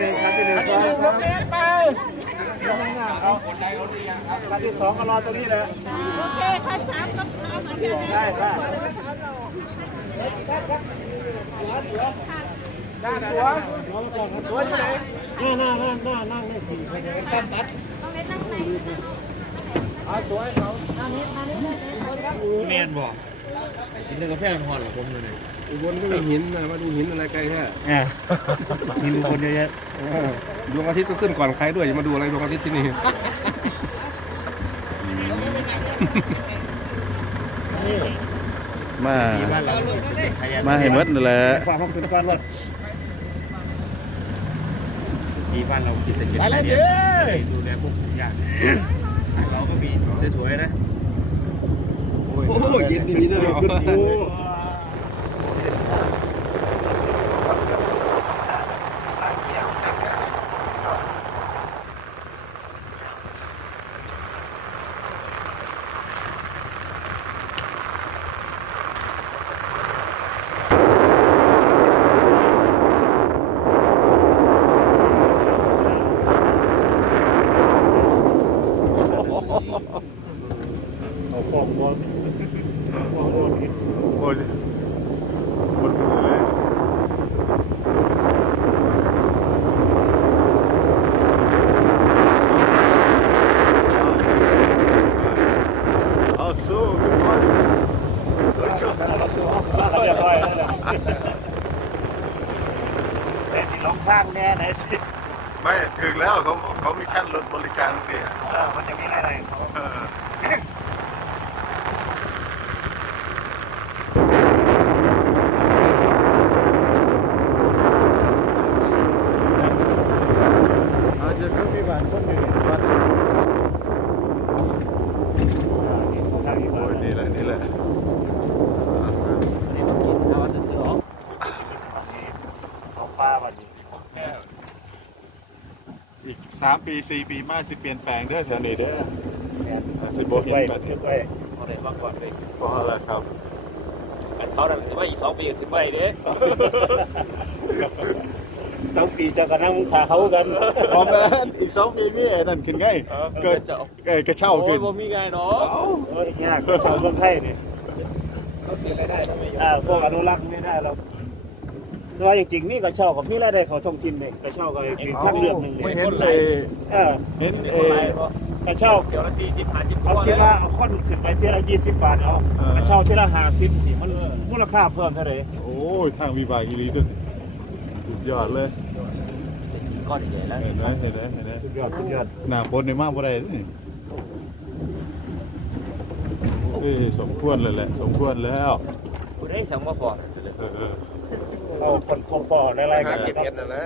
ที่หนึ่งคันที่หนึ่งอันนี้หนึ่งลงเล่นไปเอาคันที่สองก็รอตรงนี้เลยโอเคคันสามก็เอาเหมือนกันได้ได้ด้านหัวหัวอยู่ไหนหน้าหน้าหน้าหน้าหน้าสี่คนเดียวตั้งบัตรเอาตัวให้เขาเมียนบอก กินเรื่องกาแฟหอนหรอผมเลยอุบลก็มีหินนะมาดูหินอะไรไกลแค่เนี่ยกินคนเยอะแยะเออดวงอาทิตย์ก็ขึ้นก่อนใครด้วยอย่ามาดูอะไรดวงอาทิตย์ที่นี่มาบ้านเรามาให้หมดนั่นแหละความห้องคุณบ้านรถมีบ้านเราจิตใจไปเลยดิดูแลพวกทุกอย่างเราก็มีสวยๆนะ โอ้ยเย็นดีๆเลยคุณครู เอาของบอลของบอล โอ้ยหมดเลย เอาสู้ทุกคน เรียบร้อยแล้วนะไหนสิลองข้างแน่ไหน สิไม่ถึงแล้วเขาเขามีแค่รถบริการเสีย เออมันจะมีอะไรเขา เออ อาจจะต้องมีบ้านคนหนึ่งบ้านทางนี้บ้า โอ้ น ยนี่แหละนี่แหละ นี่มันกินเอาจะซื้อหรอ เอาป้าบ้านนี้ อีกสามปีสี่ปีมาสิเปลี่ยนแปลงเด้อแถวนี้เด้อสิบโบทึกเห็นไว้แบบทึนี้กไว้เอาได้มาก่อนเลยเพราะอะไรครับเขาได้ถือว่าอีกสองปีถึงไปเด้สองปีจะกันนั่งถ่าเขากันพร้อมกันอีกสองปีมีไอ้นั่นขึ้นไงเกิดจะเอ้ยกระเช่าโอ้ขึ้ยนบ่มีไงเนาะโอ้ยยากชาวเมืองไทยนี่เขาเสียรายได้ทำไมอ่าพวกอนุรักษ์ไม่ได้เรา แต่ว่าจริงๆนี่ก็ชอบกับพี่รายได้เขาท้องถิ่นเนี่ยก็ชอบกับเป็นทางเลือกหนึ่งไม่เนี่ยเห็นเลยเออเห็นเป็นเอคนไรเพราะก็ชอบเดี๋ยวละสี่สิบห้าสิบเอาตัวทีแล้ละวเอาคนขึ้นไปทีละยี่สิบบาทเอาก็เช่าทีละห้าสิบสิมันมูลค่าเพิ่มเท่าไหร่โอ้ยทางวิบากอีหลีตัวนี้สุดยอดเลยก้อนใหญ่แล้วเห็นไหมเห็นไหมเห็นไหมสุดยอดสุดยอดหน้าฝนในมากบ่ได้นี่เอ้ยสมควรเลยแหละสมควรแล้วคุณได้สั่งมาพอเออ เออเอาคนคงปอดอะไรกันเก็บเพชรนั่นแหละ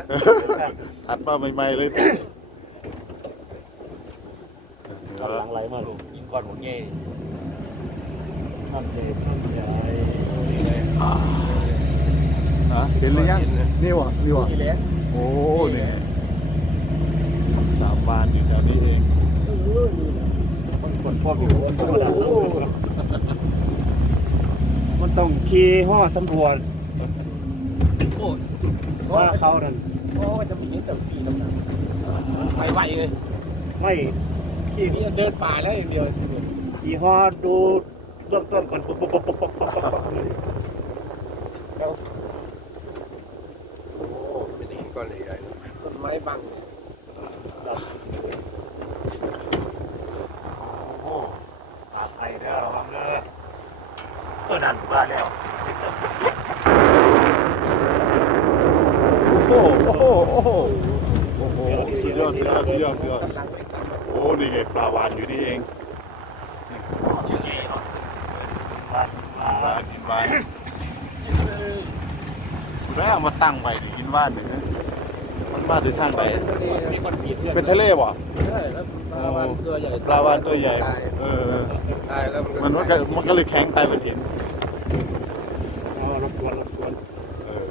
ถัดมาใหม่ๆเลยกำลังไหลมาลูกยิงก่อนหมดเงี้ยท่านเด็กท่านใหญ่ฮะเห็นหรือยังนี่วะนี่วะนี่แหละโอ้เนี่ยสามบานอยู่แถวนี้เองคนพ่ออยู่ธรรมดามันต้องขี่ห้อสำรวจ โอ้ว่าเขานั่นโอ้จะมีแต่ปีน้ำหนักไปไหวเลยไม่ขี่นี่เดินป่าแล้วอย่างเดียวขี่ห้อดูเริ่มต้นก่อนปุ๊บปุ๊บปุ๊บปุ๊บปุ๊บปุ๊บปุ๊บเลยเป็นหินก้อนใหญ่ต้นไม้บังไอ้เด้อระวังเด้อเออนั่นว่าแล้ว โอ้โหโอ้โห โอ้โห โอ้โหสุดยอดสุดยอดสุดยอดสุดยอดโอ้นี่ไงปลาวานอยู่นี่เองปลากินวานคุณได้เอามาตั้งไว้กินว่านเนี่ยนะมันมาถึงทางไหนมีคนผิดเพื่อนเป็นทะเลบ่ใช่แล้วปลาวานตัวใหญ่ปลาวานตัวใหญ่ เออตายแล้วมันมันก็เลยแข็งไปเหมือนหินเอารถสวนรถสวน เออ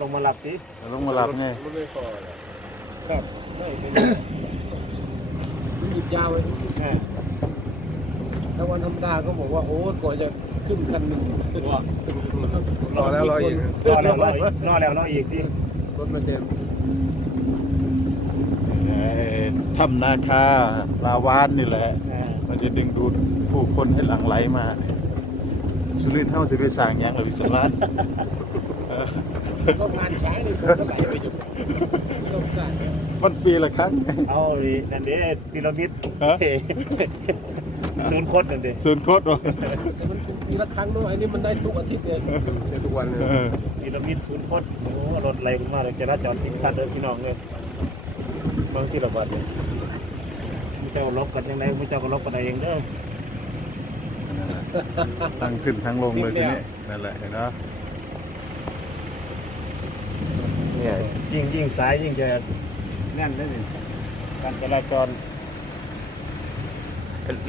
ลงมาหลับดิแล้วลงมาหลับไงมันไม่พอครับไม่เป็นหยิบยาวไว้แม่ถ้าวันธรรมดาก็บอกว่าโอ้ยกว่าจะขึ้นคันหนึ่งรอแล้วรออีกรอแล้วรออีกรอแล้วรออีกดิรถมาเต็มเอ่อถ้ำนาคาปลาวานนี่แหละอ่ามันจะดึงดูดผู้คนให้หลั่งไหลมาเนี่ยสุรินทร์เท่าสิไปสร้างหยังหรือวิศวาน ก็งานช้างนี่ผมก็ไหลไปอยู่ไม่ต้องสร้างมันปีละครั้งไง เอาดินั่นเด้พีระมิดฮะ ศูนย์โคตรนั่นเด้ศูนย์โคตรวะแต่มันปีละครั้งด้วยอันนี้มันได้ทุกอาทิตย์เลยได้ทุกวันเลยเออพีระมิดศูนย์โคตรโอ้รถไหลลงมาเลยจะราจรติดขัดเดินพี่น้องเลยบางที่ระบาดเลยมีเจ้าลบกันยังไงมีเจ้าก็ลบกันเองเด้อทั้งขึ้นทั้งลงเลยทีนี้นั่นแหละเห็นเนาะ เนี่ยยิ่งยิ่งสายยิ่งจะแน่นเลยนี่การจราจร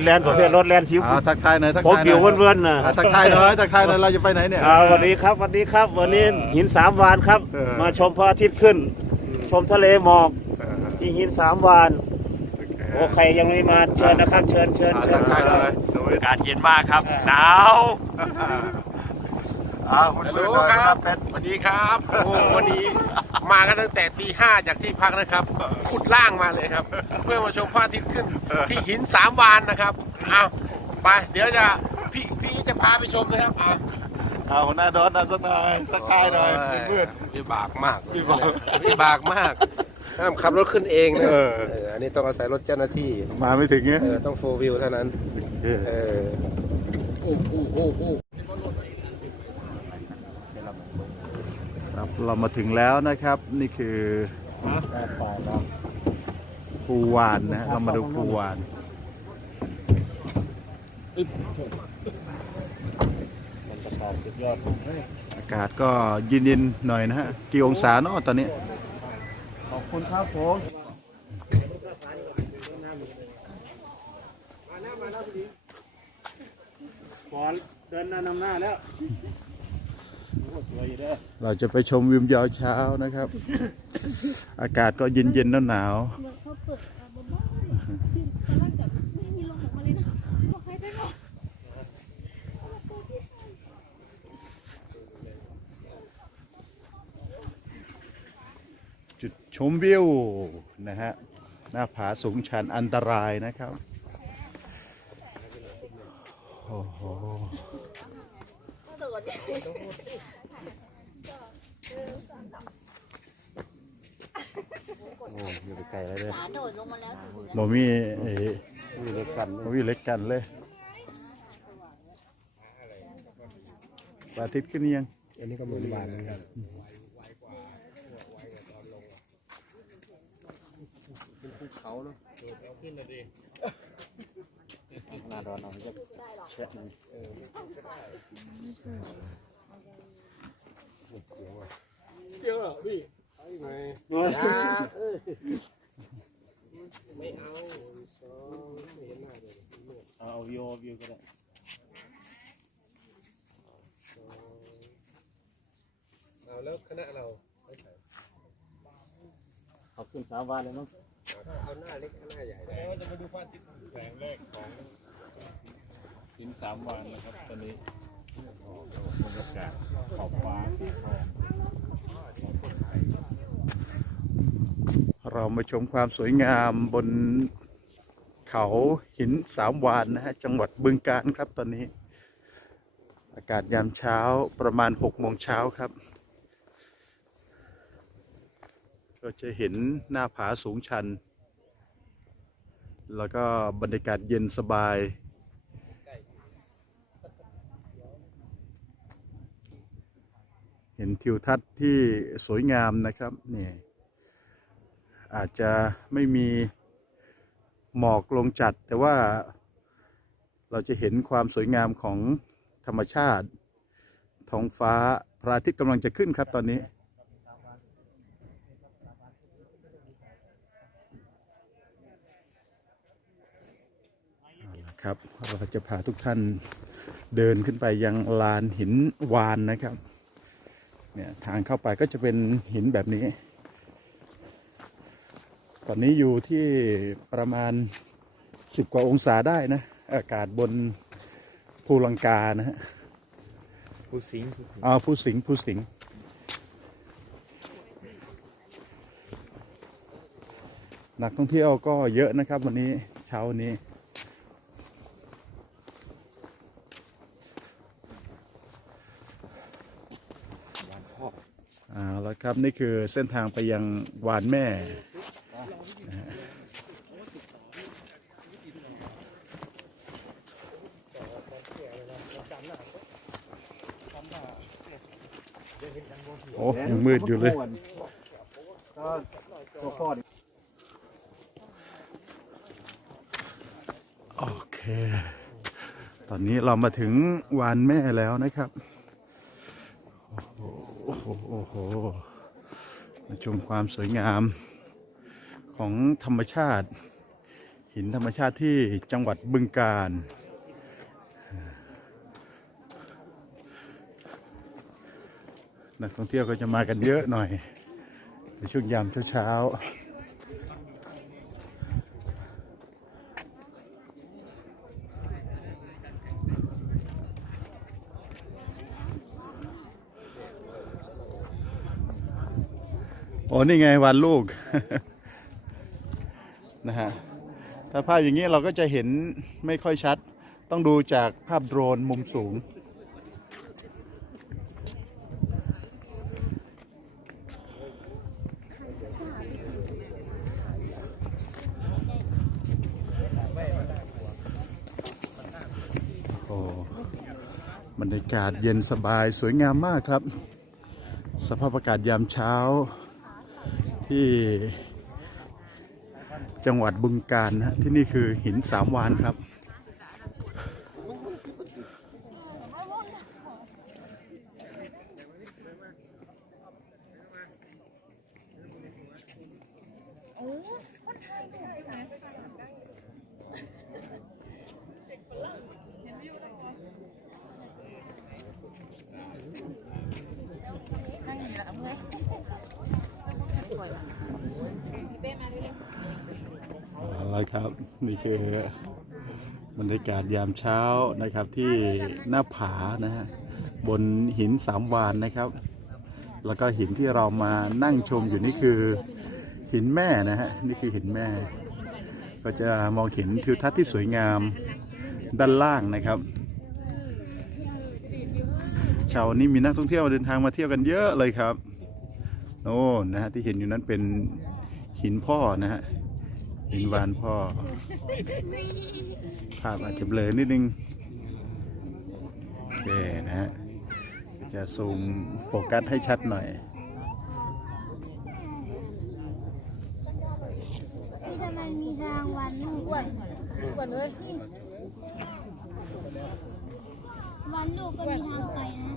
แลนประเภทรถแลนผิวอ่าทักทายหน่อยทักผมทายหผิวน่อยเวิ้นๆน่ะอ่าทักทายหน่อยทักทายหน่อยเราจะไปไหนเนี่ย อ่าสวัสดีครับสวัสดีครับ วันนี้หินสามวานครับ เออ มาชมพระอาทิตย์ขึ้น ชมทะเลหมอกเออที่หินสามวานโอ้ใครยังไม่มาเชิญนะครับ เชิญเชิญอ่าเชิทัญกทายหน่อยหนุ่ย อากาศเย็นมากครับ หนาว อ่าคุณฮัลโหเบิลร์ดหน่อยคครัรับบเพชรสวัสดีครับโอ้วันนี้มากันตั้งแต่ตีห้าจากที่พักนะครับขุดล่างมาเลยครับ เพื่อมาชมพระอาทิตย์ขึ้นที่หินสามวานนะครับเอาไปเดี๋ยวจะพี่พี่จะพาไปชมนะครับอะเอาหัวหน้าดอนนะสักหน่อยทักทายหน่อยเพื่อนวิบากมากวิบากวิบากมากห้ามขับรถขึ้นเองนะเออเอออันนี้ต้องอาศัยรถเจ้าหน้าที่ มาไม่ถึงเงี้ยเออต้องโฟวิวเท่านั้น เออเออโอ้โหโอ้โห ครับเรามาถึงแล้วนะครับนี่คือภูวานนะเรามาดูภูวานอากาศก็เย็นๆหน่อยนะฮะกี่องศาเนาะตอนนี้ขอบคุณครับผมขอเดินนำหน้าแล้ว เราจะไปชมวิวยวเช้านะครับ อากาศก็เย็นๆหนาวเหมือนเขาเปิดอะบนานคือตอนาเลยนะบอกใครได้หรอกๆจุดชมวิวนะฮะหน้าผาสูงชันอันตรายนะครับโอ้โห โอ้อยู่ไกลแล้วเด้อโดดลงมาแล้วบ่มีเอ้มีเล็กกันบ่มีเล็กกันเลยพระอาทิตย์ขึ้นยังอันนี้ก็เหมือนวานนะครับหน้าร้อนเอาจะเช็ดหนึง เชื่อพี่เอาอีกไหม ไม่เอาสองไม่เห็นหน้าเลยเอาวิววิวก็ได้เอาแล้วคณะเราเอาไหนเอาขึ้นสามวานเลยมั้งเอาหน้าเล็กหน้าใหญ่เลยหินสามวันนะครับตอนนี้บรรยากาศขอบฟ้าสีทอง เรามาชมความสวยงามบนเขาหินสามวานนะฮะจังหวัดบึงกาฬครับตอนนี้ อากาศยามเช้าประมาณ6โมงเช้าครับ ก็จะเห็นหน้าผาสูงชัน แล้วก็บรรยากาศเย็นสบายเห็นทิวทัศน์ที่สวยงามนะครับนี่ อาจจะไม่มีหมอกลงจัด แต่ว่าเราจะเห็นความสวยงามของธรรมชาติ ท้องฟ้าพระอาทิตย์กำลังจะขึ้นครับตอนนี้ ครับ เราจะพาทุกท่านเดินขึ้นไปยังลานหินวานนะครับ เนี่ยทางเข้าไปก็จะเป็นหินแบบนี้ อนนี้อยู่ที่ประมาณ 10 กว่าองศาได้นะ อากาศบนภูลังกานะฮะผู้สิงห์อ่าภูสิงห์ภูสิงห์นักท่องเที่ยวก็เยอะนะครับวันนี้เช้าวันนี้เอาละครับนี่คือเส้นทางไปยังวานแม่นะฮะโอ้ยัง มืดอยู่เลย โอเค ตอนนี้เรามาถึงวานแม่แล้วนะครับ โอ้โหโอ้โหมาชมความสวยงามของธรรมชาติ หินธรรมชาติที่จังหวัดบึงกาฬ นักท่องเที่ยวก็จะมากันเยอะหน่อยในช่วงยามเช้าโอ้นี่ไงวันลูกนะฮะถ้าภาพอย่างนี้เราก็จะเห็นไม่ค่อยชัด ต้องดูจากภาพโดรนมุมสูง รยากาศเย็นสบายสวยงามมากครับ สภาพอากาศยามเช้า ที่จังหวัดบึงกาฬนะที่นี่คือหินสามวานครับ เอาละครับ นี่คือบรรยากาศยามเช้านะครับที่หน้าผานะฮะบนหินสามวานนะครับ แล้วก็หินที่เรามานั่งชมอยู่นี่คือหินแม่นะฮะนี่คือหินแม่ ก็จะมองเห็นทิวทัศน์ที่สวยงามด้านล่างนะครับเช้านี้มีนักท่องเที่ยวเดินทางมาเที่ยวกันเยอะเลยครับโน่นนะฮะที่เห็นอยู่นั้นเป็นหินพ่อนะฮะ หินวานพ่อ ภาพอาจจะเบลอนิดนึงโอเคนะฮะ จะซูมโฟกัสให้ชัดหน่อยที่ทำไมมีทางวันลูกวันวันเลยวันลูกก็มีทางไปนะ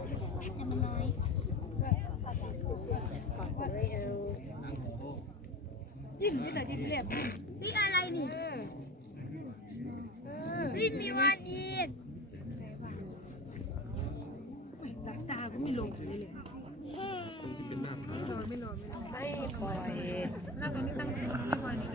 แต่มันน้อยจิ้มนี่แหละจิ้มเรียบ นี่อะไรนี่นี่มีวันอีกลักตาก็ไม่ลงเลยเลยไม่นอนไม่นอนไม่นอนไม่ปล่อยนั่งตรงนี้ตั้งไม่ปล่อยนี่